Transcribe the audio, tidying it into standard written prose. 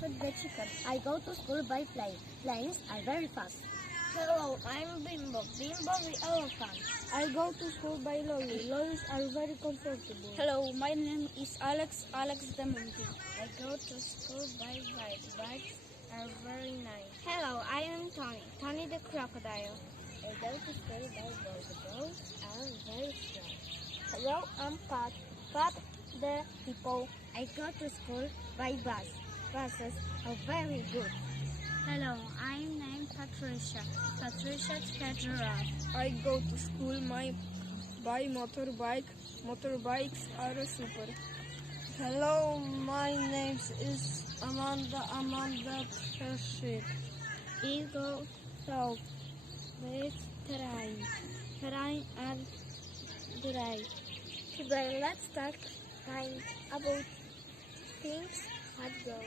feed the chicken. I go to school by plane. Planes are very fast. Hello, I'm Bimbo. Bimbo the elephant. I go to school by lorry. Lorries are very comfortable. Hello, my name is Alex the monkey. I go to school by bike. Bikes are very nice. Hello, I am Tony. Tony the crocodile. I go to school by boat. The boats are very strong. Hello, I'm Pat. Pat the hippo. I go to school by bus. Buses are very good. Hello, I'm named Patricia. Patricia the giraffe. I go to school by motorbike. Motorbikes are super. Hello, my name is Amanda. Amanda Przeszyk. We go south with train. Train are great. Today, let's talk about things that go.